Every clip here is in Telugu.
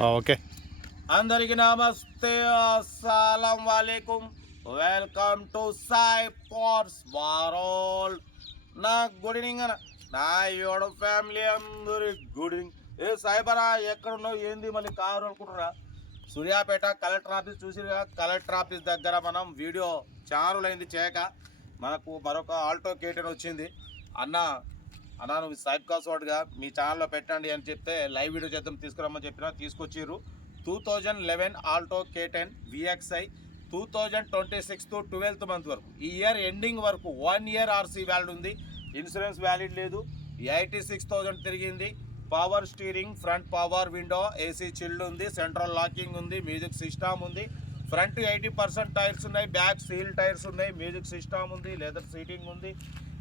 ఓకే. అందరికి నమస్తే, అస్సలం వాలేకుం. వెల్కమ్ టు సాయి ఫార్స్ వరల్డ్. నా గుడ్ ఈవినింగ్ అన్న, నా యోడ ఫ్యామిలీ అందరి గుడ్ ఈవినింగ్. ఏ సాయిబరా ఎక్కడున్నావు, ఏంది మళ్ళీ కారు అనుకుంటున్నా? సూర్యాపేట కలెక్టర్ ఆఫీస్ చూసిగా, కలెక్టర్ ఆఫీస్ దగ్గర మనం వీడియో చారులైంది చేయక, మనకు మరొక ఆల్టో కేటన్ వచ్చింది. అన్న నువ్వు సాయిబ్ కాస్వాడ్గా మీ ఛానల్లో పెట్టండి అని చెప్తే లైవ్ వీడియో చేద్దాం తీసుకురమ్మని చెప్పినా తీసుకొచ్చిర్రు. 2011 Alto K10 VXI 2026 to 12th month వరకు, ఈ ఇయర్ ఎండింగ్ వరకు 1 ఇయర్ ఆర్సీ వ్యాలిడ్ ఉంది. ఇన్సూరెన్స్ వ్యాలిడ్ లేదు. 86,000 తిరిగింది. Power steering, front power window, AC chilled ఉంది, సెంట్రల్ లాకింగ్ ఉంది, మ్యూజిక్ సిస్టమ్ ఉంది. ఫ్రంట్ 80% టైర్స్ ఉన్నాయి, బ్యాక్ సీల్ టైర్స్ ఉన్నాయి, మ్యూజిక్ సిస్టమ్ ఉంది, లెదర్ సీటింగ్ ఉంది.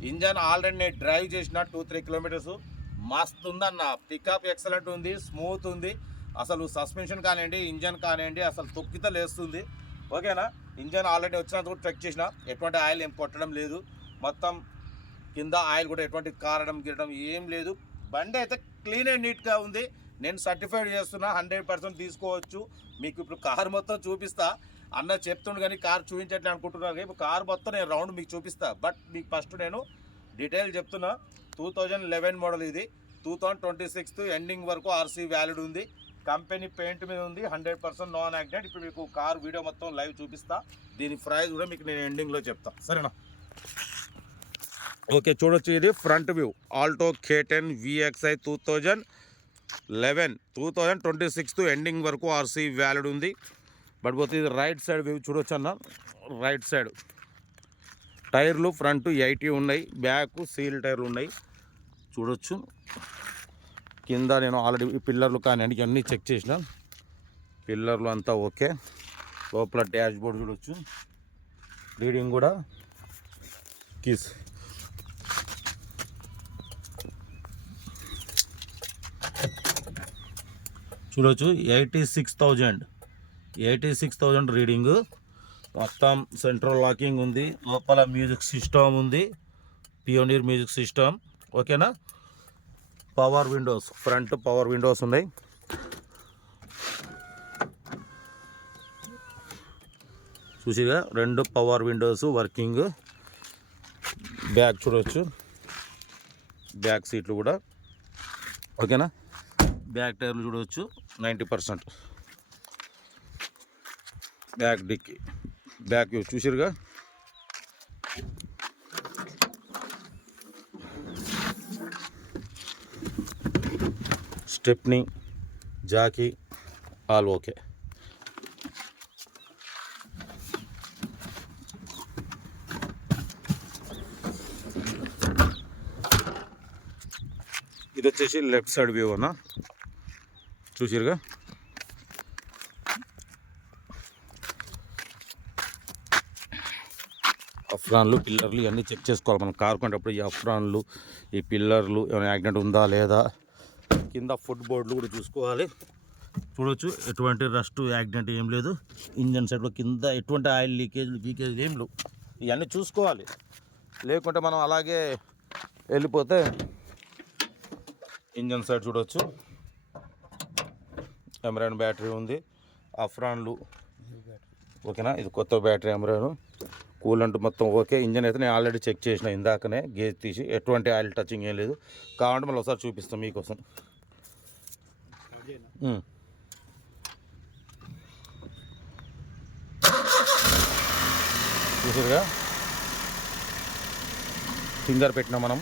ఇంజన్ ఆల్రెడీ నేను డ్రైవ్ చేసిన 2-3 కిలోమీటర్స్. మస్తు ఉందన్న, పికప్ ఎక్సలెంట్ ఉంది, స్మూత్ ఉంది. అసలు సస్పెన్షన్ కానివ్వండి, ఇంజన్ కానివ్వండి, అసలు తొక్కితే లేస్తుంది. ఓకేనా? ఇంజన్ ఆల్రెడీ వచ్చినంత కూడా చెక్ చేసిన, ఎటువంటి ఆయిల్ ఏం కొట్టడం లేదు. మొత్తం కింద ఆయిల్ కూడా ఎటువంటి కారడం గిరడం ఏం లేదు. బండి అయితే క్లీన్ అండ్ నీట్గా ఉంది. నేను సర్టిఫైడ్ చేస్తున్నా, 100% తీసుకోవచ్చు. మీకు ఇప్పుడు కార్ మొత్తం చూపిస్తా. అన్న చెప్తుండు కానీ కార్ చూపించట్లే అనుకుంటున్నారు. ఇప్పుడు కార్ మొత్తం నేను రౌండ్ మీకు చూపిస్తా. బట్ మీకు ఫస్ట్ నేను డీటెయిల్ చెప్తున్నా. 2011 మోడల్ ఇది. 2026 ఎండింగ్ వరకు ఆర్సీ వ్యాలిడ్ ఉంది. కంపెనీ పెయింట్ మీద ఉంది, 100% నాన్ యాక్సిడెంట్. ఇప్పుడు మీకు కార్ వీడియో మొత్తం లైవ్ చూపిస్తా. దీని ప్రైస్ కూడా మీకు నేను ఎండింగ్లో చెప్తా, సరేనా? ఓకే, చూడొచ్చు. ఇది front view Alto K10 VXI 2026 ending వరకు ఆర్సీ వ్యాలిడ్ ఉంది. బట్ పోతే ఇది రైట్ సైడ్ వ్యూ చూడొచ్చు అన్న. రైట్ సైడ్ టైర్లు ఫ్రంట్ 80 ఉన్నాయి, బ్యాక్ సీల్ టైర్లు ఉన్నాయి చూడొచ్చు. కింద నేను ఆల్రెడీ పిల్లర్లు కానివ్వండి అన్నీ చెక్ చేసిన, పిల్లర్లు అంతా ఓకే. లోపల డాష్ బోర్డ్ చూడొచ్చు, రీడింగ్ కూడా కీస్ చూడొచ్చు. 86,000 రీడింగ్. మొత్తం సెంట్రల్ లాకింగ్ ఉంది, లోపల మ్యూజిక్ సిస్టమ్ ఉంది, పియోనీర్ మ్యూజిక్ సిస్టమ్. ఓకేనా? Power windows, front power windows ఉన్నాయి. చూసిగా 2 పవర్ విండోస్ వర్కింగ్. బ్యాక్ చూడవచ్చు, బ్యాక్ సీట్లు కూడా ఓకేనా. బ్యాక్ టైర్లు చూడవచ్చు 90%. బ్యాక్ డిక్కీ, బ్యాక్ వ్యూ చూసిరుగా. స్టెప్నీ, జాకీ ఆల్ ఓకే. ఇది వచ్చేసి లెఫ్ట్ సైడ్ వ్యూ అన్న, చూసిరుగా. అఫ్రాన్లు, పిల్లర్లు ఇవన్నీ చెక్ చేసుకోవాలి మనం కారు కొనేటప్పుడు. ఈ అఫ్రాన్లు, ఈ పిల్లర్లు ఏమైనా యాక్సిడెంట్ ఉందా లేదా, కింద ఫుట్ బోర్డులు కూడా చూసుకోవాలి. చూడవచ్చు ఎటువంటి రస్ట్ యాక్సిడెంట్ ఏం లేదు. ఇంజన్ సైడ్లో కింద ఎటువంటి ఆయిల్ లీకేజ్ ఏం లేవు. ఇవన్నీ చూసుకోవాలి, లేకుంటే మనం అలాగే వెళ్ళిపోతే. ఇంజన్ సైడ్ చూడవచ్చు, ఎమరాన్ బ్యాటరీ ఉంది, అఫ్రాన్లు ఓకేనా. ఇది కొత్త బ్యాటరీ ఎమరాన్. కూలంట్ మొత్తం ఓకే. ఇంజన్ అయితే నేను ఆల్రెడీ చెక్ చేసిన ఇందాకనే, గేజ్ తీసి ఎటువంటి ఆయిల్ టచింగ్ ఏం లేదు. కావాలంటే మళ్ళీ ఒకసారి చూపిస్తాం మీకోసం. చూసారుగా, ఫింగర్ పెట్టినాం మనం.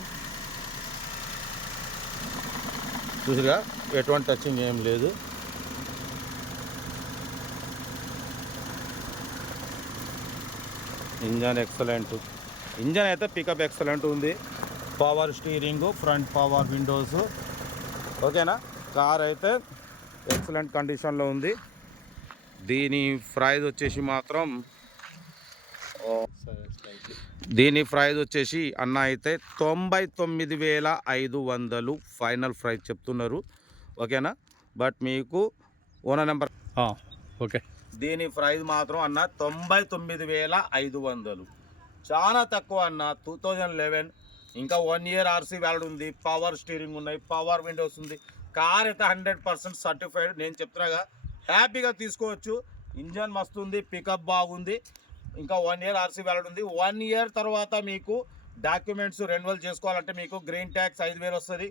చూసారుగా, ఎటువంటి టచింగ్ ఏం లేదు. ఇంజన్ ఎక్సలెంట్, ఇంజన్ అయితే పికప్ ఎక్సలెంట్ ఉంది. Power steering, front power Windows ఓకేనా. కార్ అయితే ఎక్సలెంట్ కండిషన్లో ఉంది. దీని ప్రైస్ వచ్చేసి మాత్రం అన్న అయితే 99,500 ఫైనల్ ప్రైస్ చెప్తున్నారు ఓకేనా. బట్ మీకు ఓనర్ నెంబర్ ఓకే. దీని ప్రైస్ మాత్రం అన్న 99,500, చాలా తక్కువ అన్న. 2011 ఇంకా 1 ఇయర్ ఆర్సీ వ్యాలిడ్ ఉంది. పవర్ స్టీరింగ్ ఉన్నాయి, పవర్ విండోస్ ఉంది, కార్ అయితే 100% సర్టిఫైడ్. నేను చెప్తున్నాగా, హ్యాపీగా తీసుకోవచ్చు. ఇంజన్ మస్తు ఉంది, పికప్ బాగుంది. ఇంకా 1 ఇయర్ ఆర్సీ వ్యాలిడ్ ఉంది. 1 ఇయర్ తర్వాత మీకు డాక్యుమెంట్స్ రెన్యువల్ చేసుకోవాలంటే మీకు గ్రీన్ ట్యాక్స్ 5,000 వస్తుంది,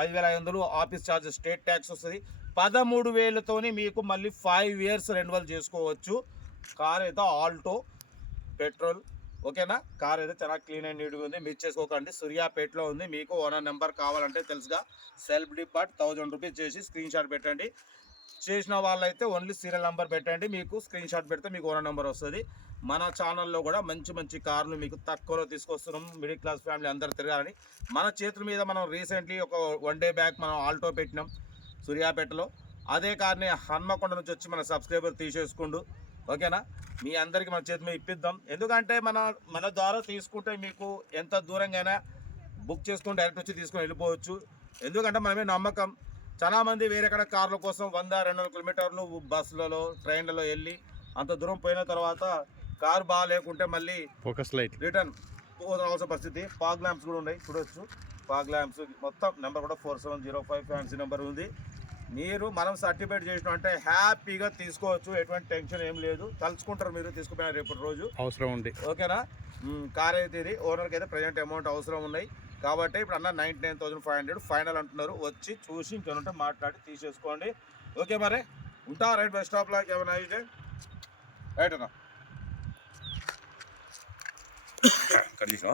5,500 ఆఫీస్ ఛార్జెస్, స్టేట్ ట్యాక్స్ వస్తుంది. 13,000తోని మీకు మళ్ళీ 5 ఇయర్స్ రెన్యువల్ చేసుకోవచ్చు. కార్ అయితే ఆల్టో పెట్రోల్, ఓకేనా. కార్ అయితే చాలా క్లీన్ అండ్ నీట్గా ఉంది, మిస్ చేసుకోకండి. సూర్యాపేటలో ఉంది. మీకు ఓనర్ నెంబర్ కావాలంటే తెలుసుగా, సెల్ఫ్ డిపార్ట్ 1000 రూపీస్ చేసి స్క్రీన్ షాట్ పెట్టండి. చేసిన వాళ్ళైతే ఓన్లీ సీరియల్ నెంబర్ పెట్టండి, మీకు స్క్రీన్ షాట్ పెడితే మీకు ఓనర్ నెంబర్ వస్తుంది. మన ఛానల్లో కూడా మంచి మంచి కార్లు మీకు తక్కువలో తీసుకొస్తున్నాం. మిడిల్ క్లాస్ ఫ్యామిలీ అందరు తిరగాలని మన చేతుల మీద మనం రీసెంట్లీ ఒక 1 డే బ్యాక్ మనం ఆల్టో పెట్టినాం సూర్యాపేటలో. అదే కార్ని హన్మకొండ నుంచి వచ్చి మన సబ్స్క్రైబర్ తీసేసుకుండు, ఓకేనా. మీ అందరికీ మన చేతి మీద ఇప్పిద్దాం. ఎందుకంటే మన ద్వారా తీసుకుంటే మీకు ఎంత దూరంగా బుక్ చేసుకుని డైరెక్ట్ వచ్చి తీసుకొని వెళ్ళిపోవచ్చు. ఎందుకంటే మనమే నమ్మకం. చాలామంది వేరేక్కడ కార్ల కోసం 100-200 కిలోమీటర్లు బస్సులలో ట్రైన్లలో వెళ్ళి అంత దూరం పోయిన తర్వాత కారు బాగా లేకుంటే మళ్ళీ ఫోకస్ లైట్ రిటర్న్ పోవాల్సిన పరిస్థితి. ఫాగ్ ల్యాంప్స్ కూడా ఉన్నాయి, చూడొచ్చు. ఫాగ్ ల్యాంప్స్ మొత్తం నెంబర్ కూడా 4705 ఫ్యాన్సీ నెంబర్ ఉంది. మనం సర్టిఫైడ్ చేసినాం అంటే హ్యాపీగా తీసుకోవచ్చు. ఎటువంటి టెన్షన్ ఏం లేదు. తలుచుకుంటారు మీరు తీసుకుపోయిన రేపటి రోజు అవసరం ఉంది, ఓకేనా. కార్ అయితే ఇది ఓనర్కి అయితే ప్రజెంట్ అమౌంట్ అవసరం ఉన్నాయి కాబట్టి ఇప్పుడు అన్న 99,500 ఫైనల్ అంటున్నారు. వచ్చి చూసి ఇంకేమంటే మాట్లాడి తీసేసుకోండి, ఓకే. మరి ఉంటా, రైట్. బస్ స్టాప్లో ఏమైనా అయితే రైట్ అన్నా కట్ చేసినా.